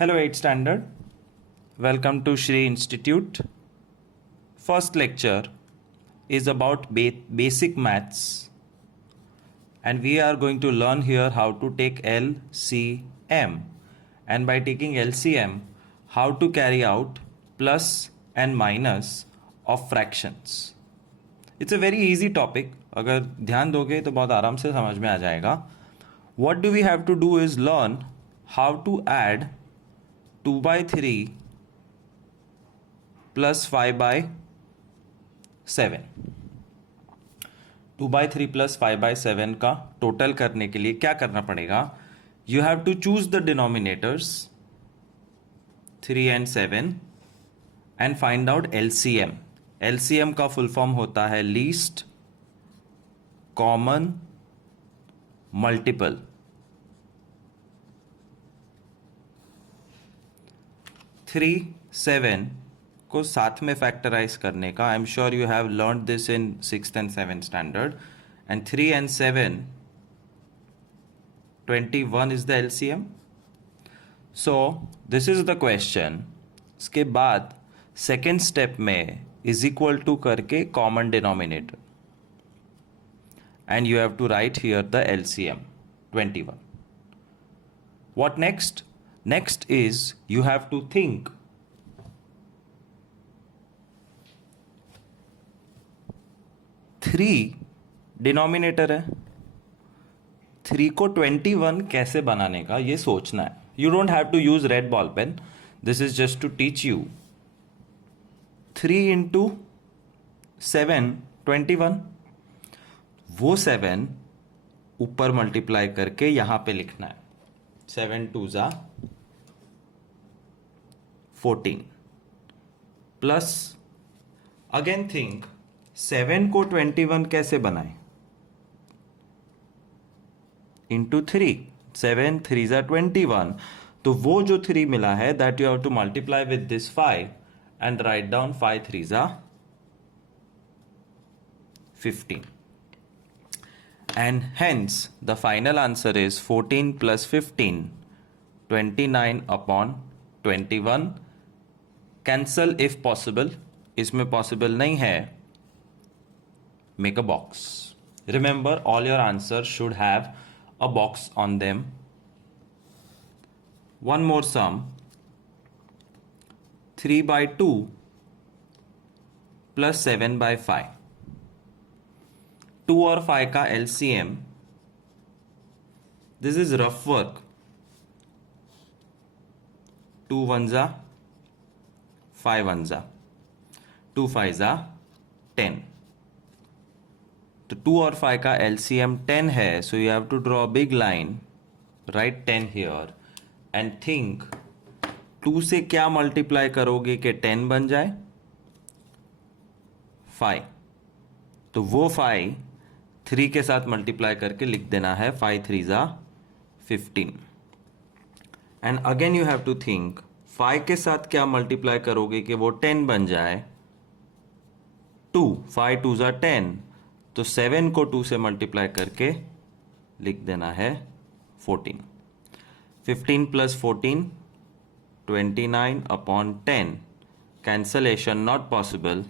Hello 8th standard. Welcome to Shri Institute. First lecture is about basic maths, and we are going to learn here how to take LCM, and by taking LCM how to carry out plus and minus of fractions. It's a very easy topic. अगर ध्यान दोगे तो बहुत आराम से समझ में आ जाएगा. What do we have to do is learn how to add 2 by 3 plus 5 by 7. 2 by 3 plus 5 by 7 का टोटल करने के लिए क्या करना पड़ेगा? You have to choose the denominators 3 and 7 and find out LCM. LCM का फुल फॉर्म होता है least common multiple. Three seven को साथ में फैक्टराइज करने का, I am sure you have learn this in 6th and 7th standard. And 3 and 7 21 is the LCM. So this is the question. इसके बाद सेकेंड स्टेप में इज इक्वल टू करके common denominator, and you have to write here the LCM 21. What next? Next is you have to think three denominator है, 3 को 21 कैसे बनाने का ये सोचना है. You don't have to use red ball pen. This is just to teach you. 3 into 7 21. वो 7 ऊपर मल्टीप्लाई करके यहां पे लिखना है. 7 2 जा 14 प्लस अगेन थिंक 7 को 21 कैसे बनाए. इंटू 3. 7 3 जा 21. तो वो जो 3 मिला है that you have to multiply with this 5 and write down 5 3 जा 15. And hence the final answer is 14 plus 15, 29 upon 21. Cancel if possible. इसमें possible नहीं है. Make a box. Remember, all your answers should have a box on them. One more sum. 3 by 2 plus 7 by 5. 2 और 5 का LCM. This is rough work. 2 1 जा 5 1 जा 2 5 जा 10. तो 2 और 5 का LCM 10 है. So you have to draw big line, right 10 here and think 2 से क्या मल्टीप्लाई करोगे कि 10 बन जाए. 5. तो वो 5 3 के साथ मल्टीप्लाई करके लिख देना है. 5 3 जा 15. And again you have to think 5 के साथ क्या मल्टीप्लाई करोगे कि वो 10 बन जाए. 2. 5 2 जा 10. तो 7 को 2 से मल्टीप्लाई करके लिख देना है 14. 15 plus 14 29 upon 10. Cancellation not possible.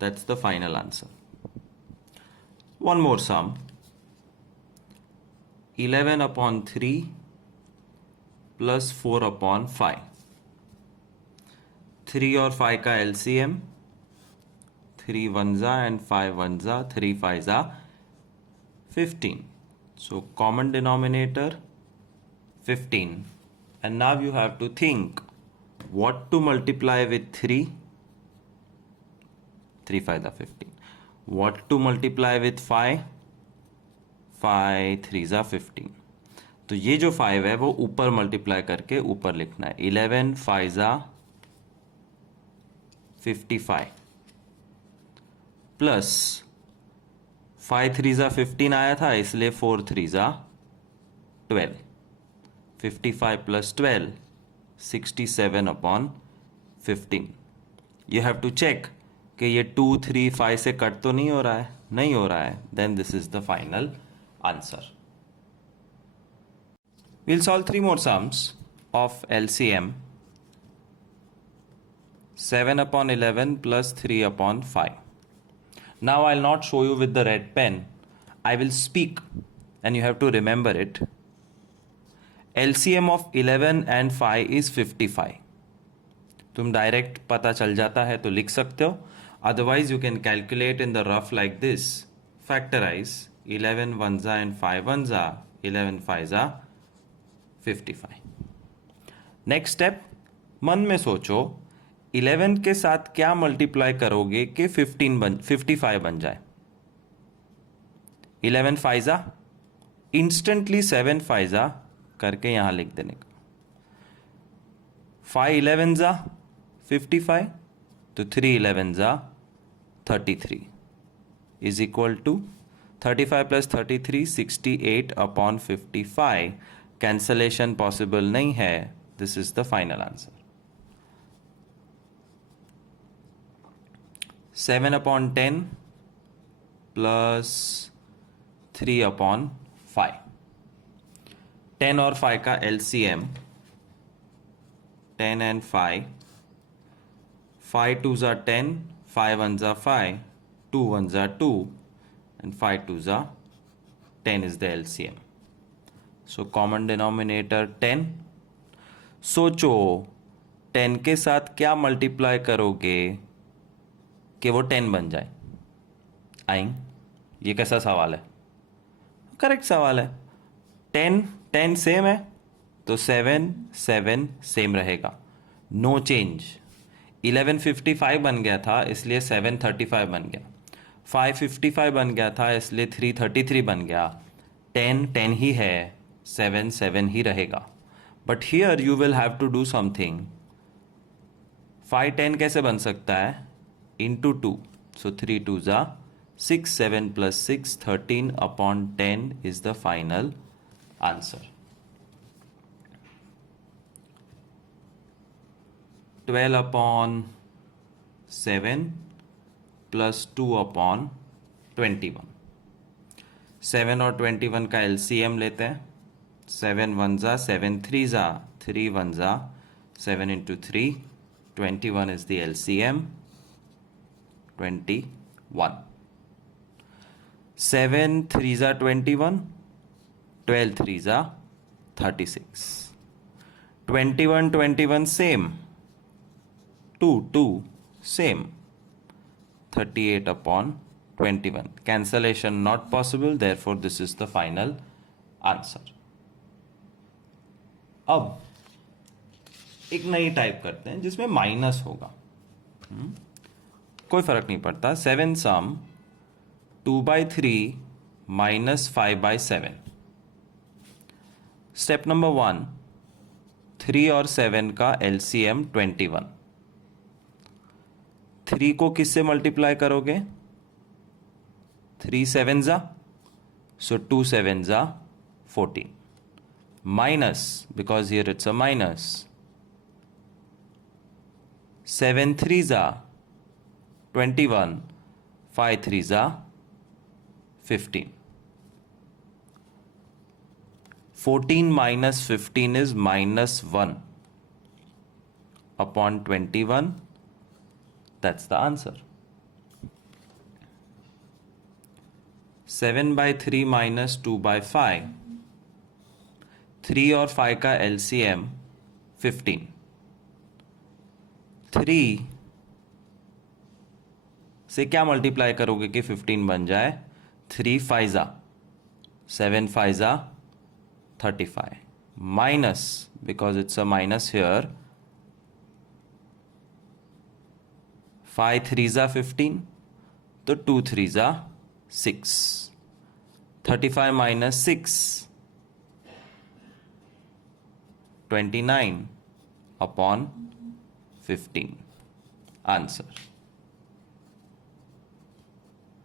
That's the final answer. One more sum. 11 upon 3 plus 4 upon 5. 3 और 5 का LCM. 3 1 जा and 5 1 जा 3 5 जा 15. So common denominator 15. And now you have to think what to multiply with 3. 3 5 जा 15. What to multiply with 5? 5 3 जा 15. तो ये जो 5 है वो ऊपर मल्टीप्लाई करके ऊपर लिखना है. 11 5 जा 55 प्लस 5 3 जा 15 आया था इसलिए 4 3 जा 12. 55 प्लस 12 67 upon 15. You have to check कि ये 2 3 5 से कट तो नहीं हो रहा है. नहीं हो रहा है. Then this is the final answer. We'll solve 3 more sums of LCM. 7 upon 11 plus 3 upon 5. Now I'll not show you with the red pen. I will speak and you have to remember it. LCM of 11 and 5 is 55. तुम direct पता चल जाता है तो लिख सकते हो. Otherwise you can calculate in the rough like this. Factorize 11 ones and 5 ones, 11 fives 55. Next step, मन में सोचो 11 के साथ क्या मल्टीप्लाई करोगे कि 55 बन जाए. 11 फाइजा, इंस्टेंटली 7 फाइजा करके यहां लिख देने का. 5 11 जा 55, तो 3 11 जा 33 is equal to 35 plus 33 68 upon 55. Cancellation possible नहीं है. This is the final answer. 7 upon 10 plus 3 upon 5. 10 और 5 का LCM 10 and 5. 5 twos are 10, 5 ones are 5, 2 ones are 2, and 5 twos are 10 is the LCM. So common denominator 10. सोचो 10 के साथ क्या multiply करोगे कि वो 10 बन जाए. आएंगे, ये कैसा सवाल है? करेक्ट सवाल है. 10 सेम है तो 7 सेम रहेगा. No change. 11 55 बन गया था इसलिए 7 35 बन गया. 5 55 बन गया था इसलिए 3 33 बन गया. 10 ही है, 7 ही रहेगा. But here you will have to do something. 5 10 कैसे बन सकता है? Into 2. So 3 2s are 6, 7 plus 6 13 upon 10 is the final answer. 12 upon 7 plus 2 upon 21. 7 और 21 का LCM लेते हैं. 7 ones are 7 threes are 3 ones are 7 into 3. 21 is the LCM. 21. 7 threes are 21. 12 threes are 36. 21 same. 2 same. 38 upon 21. Cancellation not possible, therefore this is the final answer. अब एक नई type करते हैं जिसमें माइनस होगा. कोई फर्क नहीं पड़ता. 7 सम 2/3 माइनस 5/7. स्टेप नंबर 1, 3 और 7 का LCM 21. 3 को किससे मल्टीप्लाई करोगे? 3 7s are, so 2 7s are 14. Minus, because here it's a minus. 7 3s are 21, 5 3s are 15. 14 minus 15 is minus 1 upon 21. That's the answer. 7/3 minus 2/5. 3 और 5 का LCM 15. 3 से क्या मल्टीप्लाई करोगे कि 15 बन जाए? 3 5s are 7 5s are 35. Minus, because it's a minus here, 5 3s are 15, तो 2 3s are 6. 35 minus 6, 29 upon 15. Answer.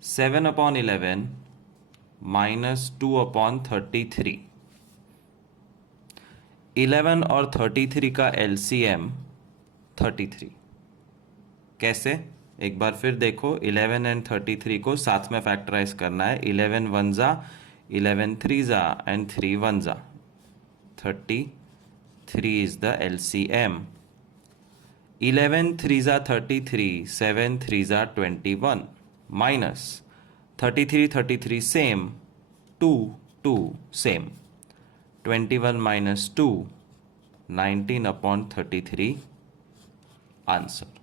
7 upon 11 minus 2 upon 33. 11 और 33 का LCM 33. कैसे? एक बार फिर देखो. 11 एंड 33 को साथ में फैक्टराइज करना है. 11 1s are, 11 3s are, and 3 1s are. 33 is the LCM. 11 3 जा 33, 7 3 जा 21, minus 33 33 same, 2 2 same, 21 minus 2, 19 upon 33 answer.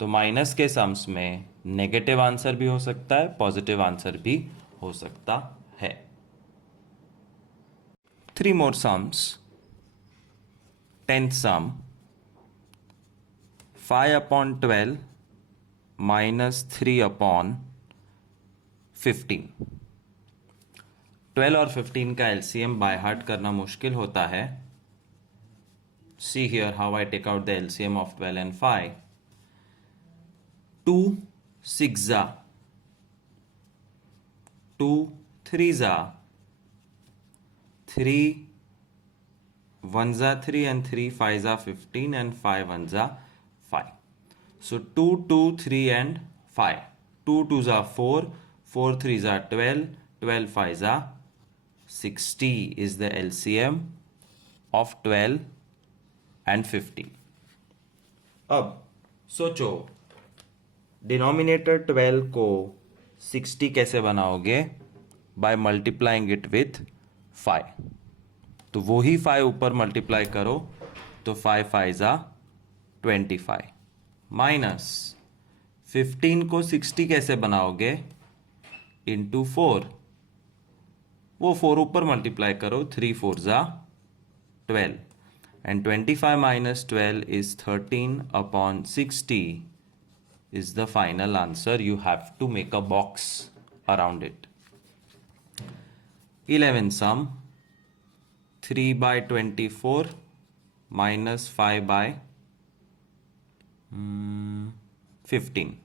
तो माइनस के सम्स में नेगेटिव आंसर भी हो सकता है, पॉजिटिव आंसर भी हो सकता है। 3 more sums. 10th sum, 5 upon 12 minus 3 upon 15। 12 और 15 का एलसीएम बाय हार्ट करना मुश्किल होता है। See here how I take out the LCM of 12 and 5. 2 6 जा, 2 3 जा, 3 1 जा 3 and 3 5 जा 15 and 5 1 जा 5. So 2 2 3 and 5. 2 2 जा 4, 4 3 जा 12, 12 5 जा 60 is the LCM of 12 and 15. अब सोचो डिनोमिनेटर 12 को 60 कैसे बनाओगे? By multiplying it with 5। तो वो ही 5 ऊपर मल्टीप्लाई करो तो 5 5 जा 25 माइनस 15 को 60 कैसे बनाओगे? इंटू 4। वो 4 ऊपर मल्टीप्लाई करो, 3 4 जा 12 and 25 minus 12 is 13 upon 60 is the final answer. You have to make a box around it. 11 sum, 3 by 24 minus 5 by 15.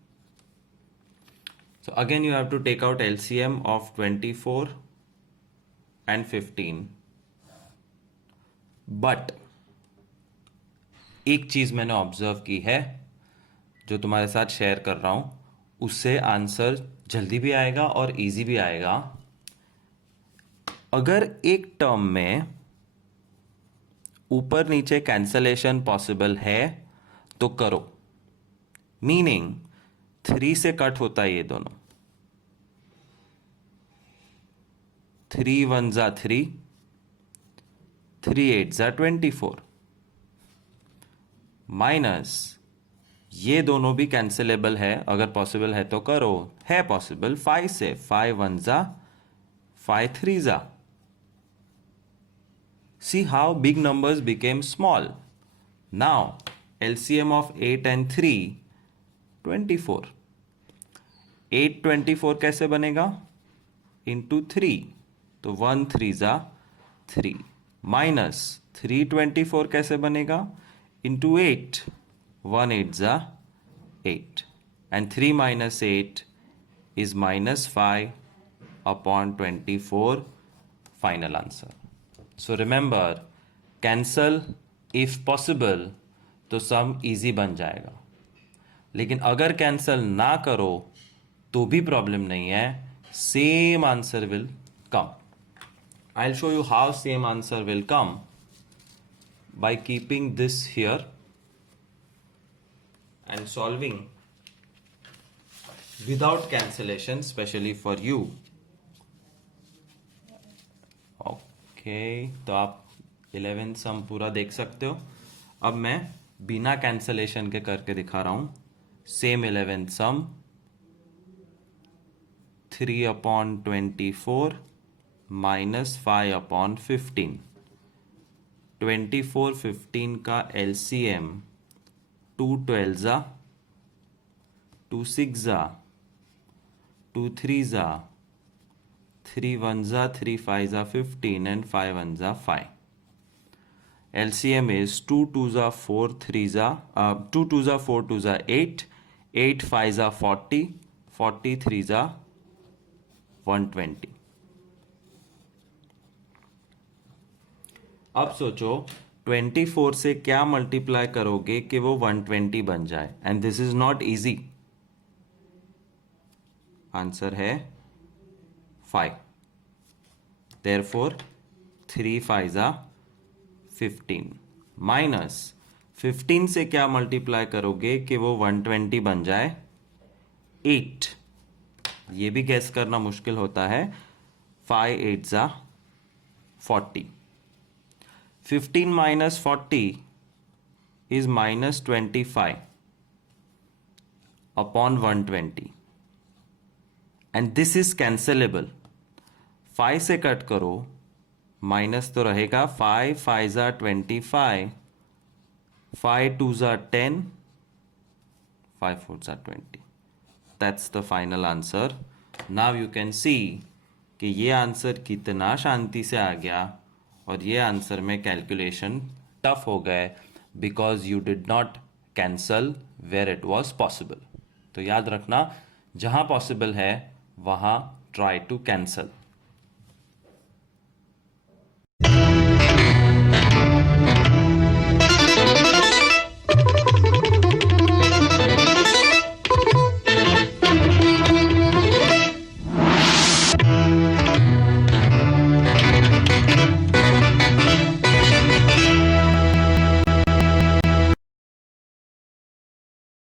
So again you have to take out LCM of 24 and 15. But एक चीज मैंने observe की है जो तुम्हारे साथ share कर रहा हूं, उससे आंसर जल्दी भी आएगा और इजी भी आएगा। अगर एक टर्म में ऊपर नीचे कैंसलेशन पॉसिबल है तो करो। मीनिंग 3 से कट होता है ये दोनों। 3 1 जा 3, 3 8 जा 24 माइनस ये दोनों भी कैंसिलेबल है, अगर पॉसिबल है तो करो। है पॉसिबल 5 से, 5 1 जा 5 3 जा। See how big numbers became small. Now LCM of 8 and 3 24। 8 24 कैसे बनेगा? इंटू 3, तो 1 3 जा 3 माइनस 3 24 कैसे बनेगा? इंटू 8, 1 8 जा 8 and 3 minus 8 is minus 5 upon 24 final answer. So remember, cancel if possible तो सम इजी बन जाएगा, लेकिन अगर कैंसल ना करो तो भी प्रॉब्लम नहीं है, same answer will come. I'll show you how same answer will come by keeping this here and solving without cancellation, especially for you. Okay, तो आप 11 सम पूरा देख सकते हो। अब मैं बिना कैंसलेशन के करके दिखा रहा हूं। सेम 11 सम, 3 upon 24 minus 5 upon 15। 24 15 का LCM 2 12 जा, 2 6 जा, 2 3 जा, 3 1 जा, 3 5 जा 15 and 5 1 जा 5। LCM is 2 2 जा 4 3 जा 2 2 जा 4 2 जा 8, 8 5 जा 40, 40 3 जा 120। अब सोचो 24 से क्या मल्टीप्लाई करोगे कि वो 120 बन जाए, and this is not easy. Answer है 5। देयरफॉर 3 5 जा 15 माइनस 15 से क्या मल्टीप्लाई करोगे कि वो 120 बन जाए 8। ये भी गैस करना मुश्किल होता है। 5 8 जा 40। 15 minus 40 is minus 25 upon 120 and this is cancelable। 5 से कट करो, माइनस तो रहेगा। 5 5 जा 25, 5 2 जा 10, 5 4 जा 20। That's the final answer। Now you can see कि ये आंसर कितना शांति से आ गया और ये आंसर में कैलकुलेशन टफ हो गए because you did not cancel where it was possible. तो याद रखना, जहाँ पॉसिबल है वहाँ ट्राई टू कैंसल।